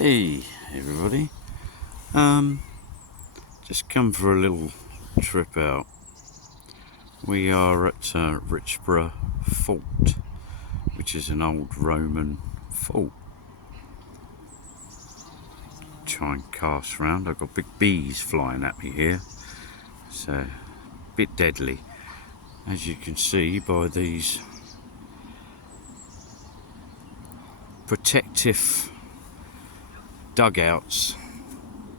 Hey everybody, just come for a little trip out. We are at Richborough Fort, which is an old Roman fort. Try and cast around. I've got big bees flying at me here, so a bit deadly, as you can see by these protective dugouts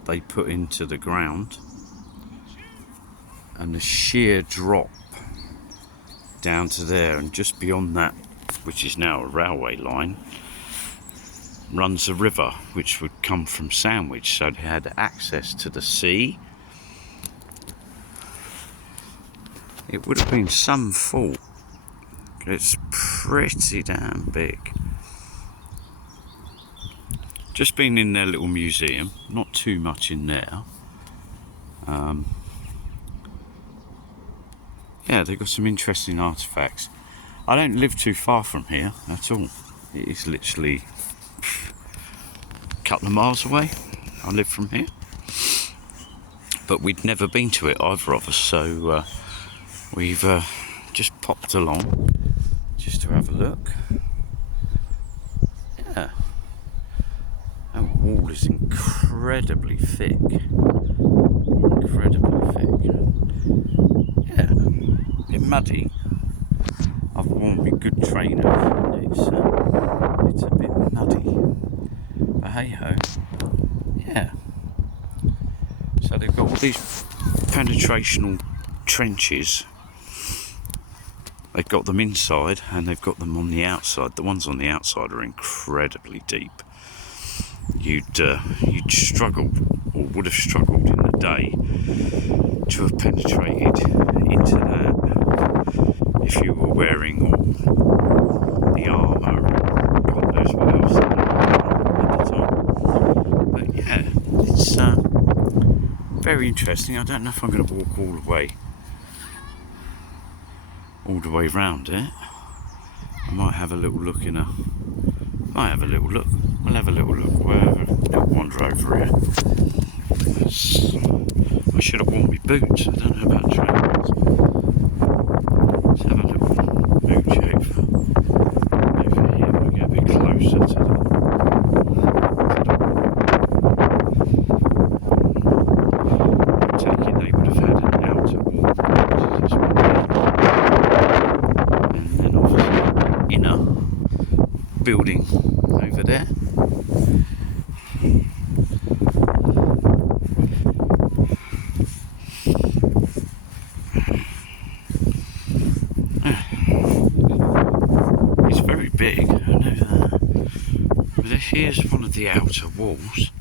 they put into the ground, and the sheer drop down to there, and just beyond that, which is now a railway line, runs a river which would come from Sandwich, so they had access to the sea. It would have been some fort. It's pretty damn big. Just been in their little museum, not too much in there. Yeah, they've got some interesting artefacts. I don't live too far from here at all. It is literally a couple of miles away. I live from here. But we'd never been to it, either of us, so we've just popped along just to have a look. Yeah. That wall is incredibly thick. Incredibly thick. Yeah, a bit muddy. I've worn my good trainer. It's a bit muddy. But hey ho. Yeah. So they've got all these penetrational trenches. They've got them inside and they've got them on the outside. The ones on the outside are incredibly deep. You'd struggle, or would have struggled in the day, to have penetrated into that if you were wearing all the armour and God knows what else at the time. But yeah, it's very interesting. I don't know if I'm going to walk all the way round it. I might have a little look We'll have a little look. We'll have a little wander over here. I should have worn my boots. I don't know about trainers. Let's have a little mooch over here. We'll get a bit closer to them. I take it they would have had an outer wall, which is this one here. And then obviously inner building over there. It's very big, I know that. But here's one of the outer walls.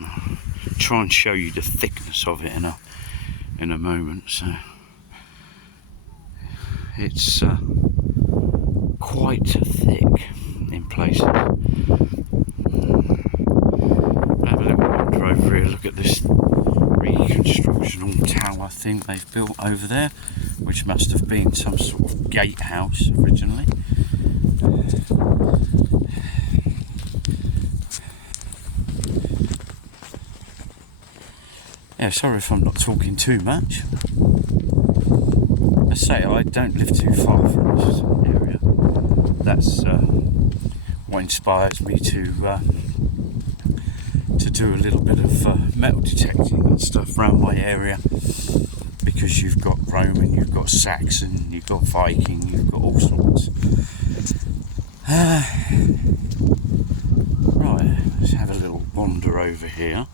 I'll try and show you the thickness of it in a moment. So it's quite thick in places. Have a little wander over here. Look at this reconstructional tower thing they've built over there, which must have been some sort of gatehouse originally. Yeah, sorry if I'm not talking too much. I say I don't live too far from this area. That's what inspires me to do a little bit of metal detecting and stuff around my area, because you've got Roman, you've got Saxon, you've got Viking, you've got all sorts. Right, let's have a little wander over here.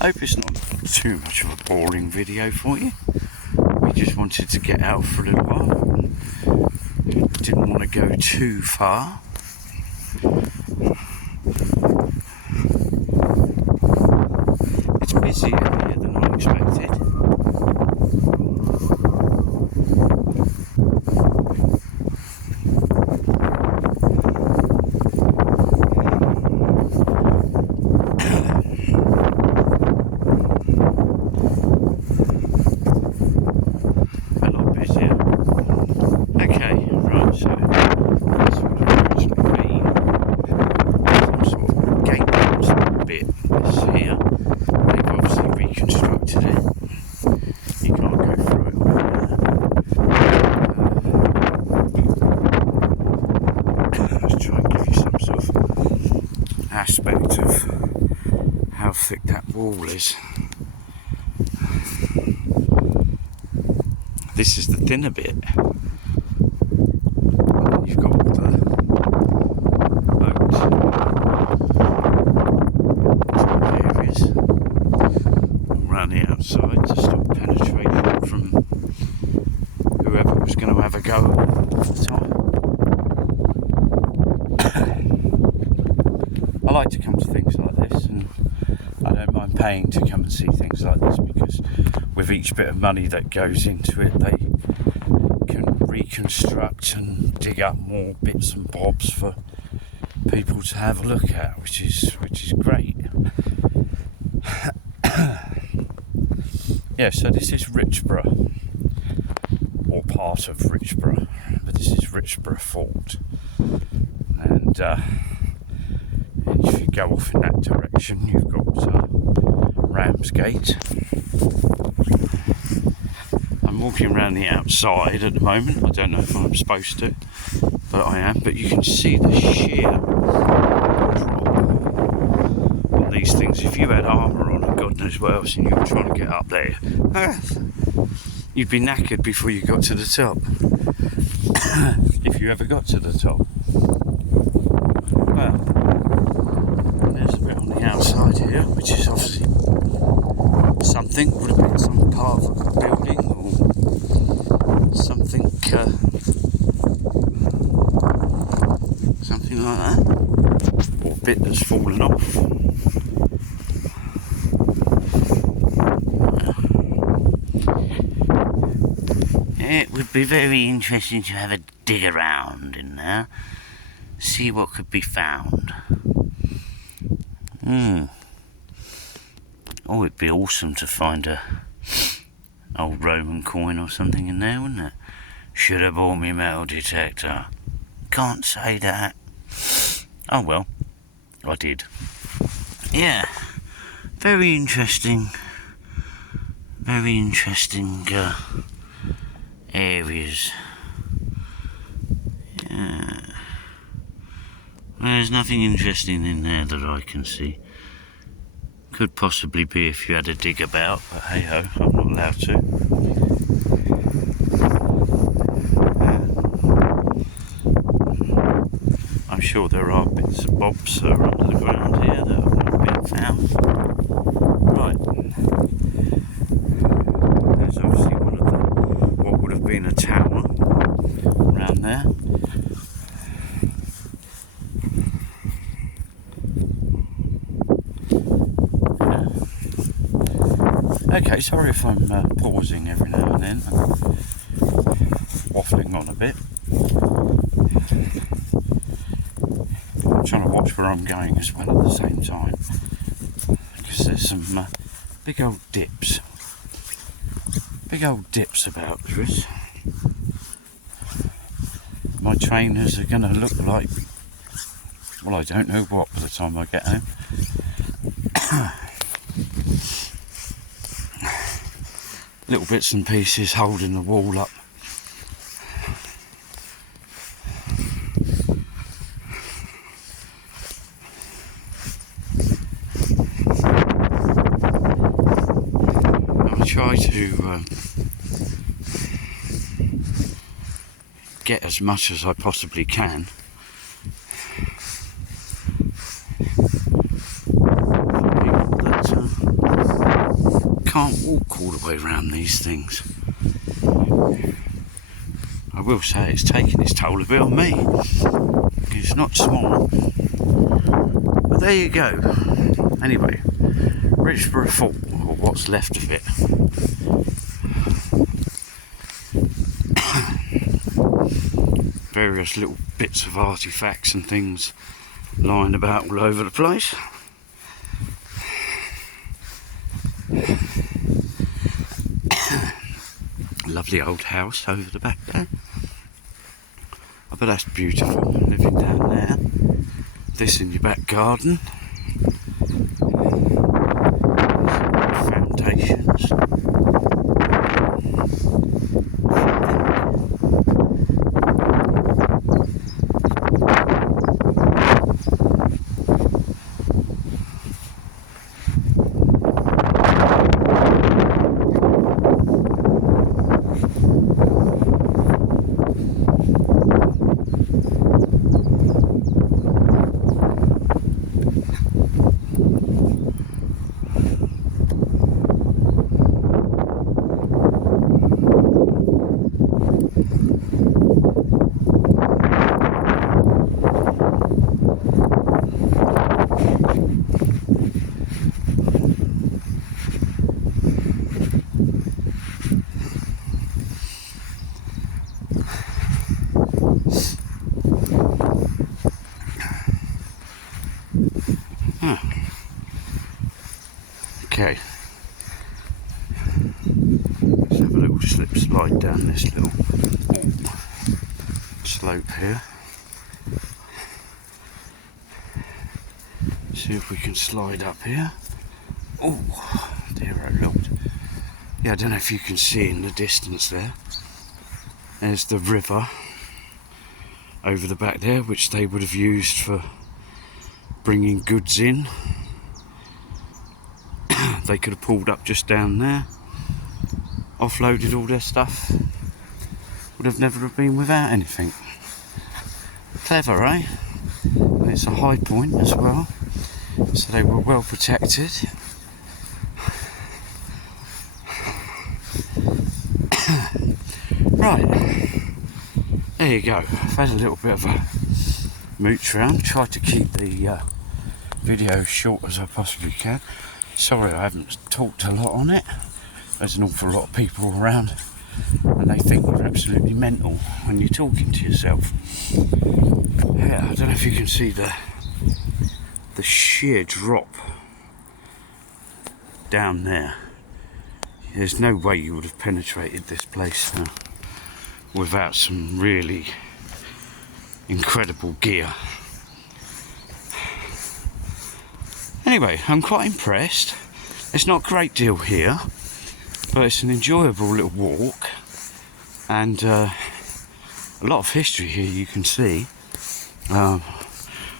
Hope it's not too much of a boring video for you. We just wanted to get out for a little while. Didn't want to go too far. It's busier here than I expected. A lot busier. Okay, right, so this would have originally been some sort of aspect of how thick that wall is. This is the thinner bit. And then you've got all the boat areas around the outside to stop penetration from whoever was going to have a go at the time. I like to come to things like this, and I don't mind paying to come and see things like this, because with each bit of money that goes into it, they can reconstruct and dig up more bits and bobs for people to have a look at, which is great. Yeah, so this is Richborough, or part of Richborough, but this is Richborough Fort, and if you go off in that direction, you've got Ramsgate. I'm walking around the outside at the moment. I don't know if I'm supposed to, but I am. But you can see the sheer drop on these things. If you had armour on and God knows what else, and you were trying to get up there, you'd be knackered before you got to the top. If you ever got to the top. Well, there's a bit on the outside here, which is obviously something, would have been some part of a building or something, something like that, or a bit that's fallen off. It would be very interesting to have a dig around in there, see what could be found. Oh, it'd be awesome to find a old Roman coin or something in there, wouldn't it? Should have bought me metal detector. Can't say that. Oh well, I did. Yeah, very interesting. Very interesting areas. Yeah. There's nothing interesting in there that I can see. Could possibly be if you had a dig about, but hey ho, I'm not allowed to. I'm sure there are bits and bobs that are under the ground here that have not been found. Right. There's obviously one of the, what would have been a tower around there. Okay, sorry if I'm pausing every now and then, waffling on a bit. I'm trying to watch where I'm going as well at the same time, because there's some big old dips about, Chris. My trainers are going to look like, well, I don't know what by the time I get home. Little bits and pieces holding the wall up. I try to get as much as I possibly can. Can't walk all the way around these things. I will say it's taken its toll a bit on me. It's not small. But there you go. Anyway, Richborough Fort, or what's left of it. Various little bits of artefacts and things lying about all over the place. Lovely old house over the back there. Oh, but that's beautiful, living down there. This in your back garden. Foundations. Huh. Okay. Let's have a little slip slide down this little slope here. See if we can slide up here. Oh, dear oh Lord. Yeah, I don't know if you can see in the distance there. There's the river over the back there, which they would have used for bringing goods in. They could have pulled up just down there, offloaded all their stuff. Would have never have been without anything. Clever, eh? And it's a high point as well, so they were well protected. Right, there you go. I've had a little bit of a mooch around, tried to keep the video short as I possibly can. Sorry I haven't talked a lot on it. There's an awful lot of people around and they think you're absolutely mental when you're talking to yourself. Yeah, I don't know if you can see the sheer drop down there. There's no way you would have penetrated this place without some really incredible gear. Anyway, I'm quite impressed. It's not a great deal here, but it's an enjoyable little walk, and a lot of history here you can see,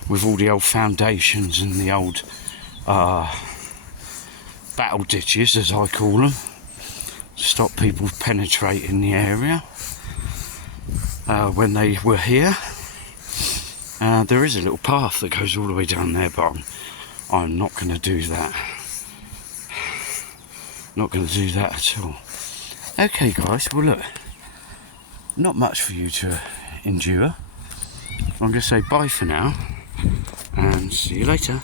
with all the old foundations and the old battle ditches, as I call them, to stop people penetrating the area when they were here. There is a little path that goes all the way down there, but I'm not going to do that. Not going to do that at all. Okay guys, well look, not much for you to endure. I'm going to say bye for now and see you later.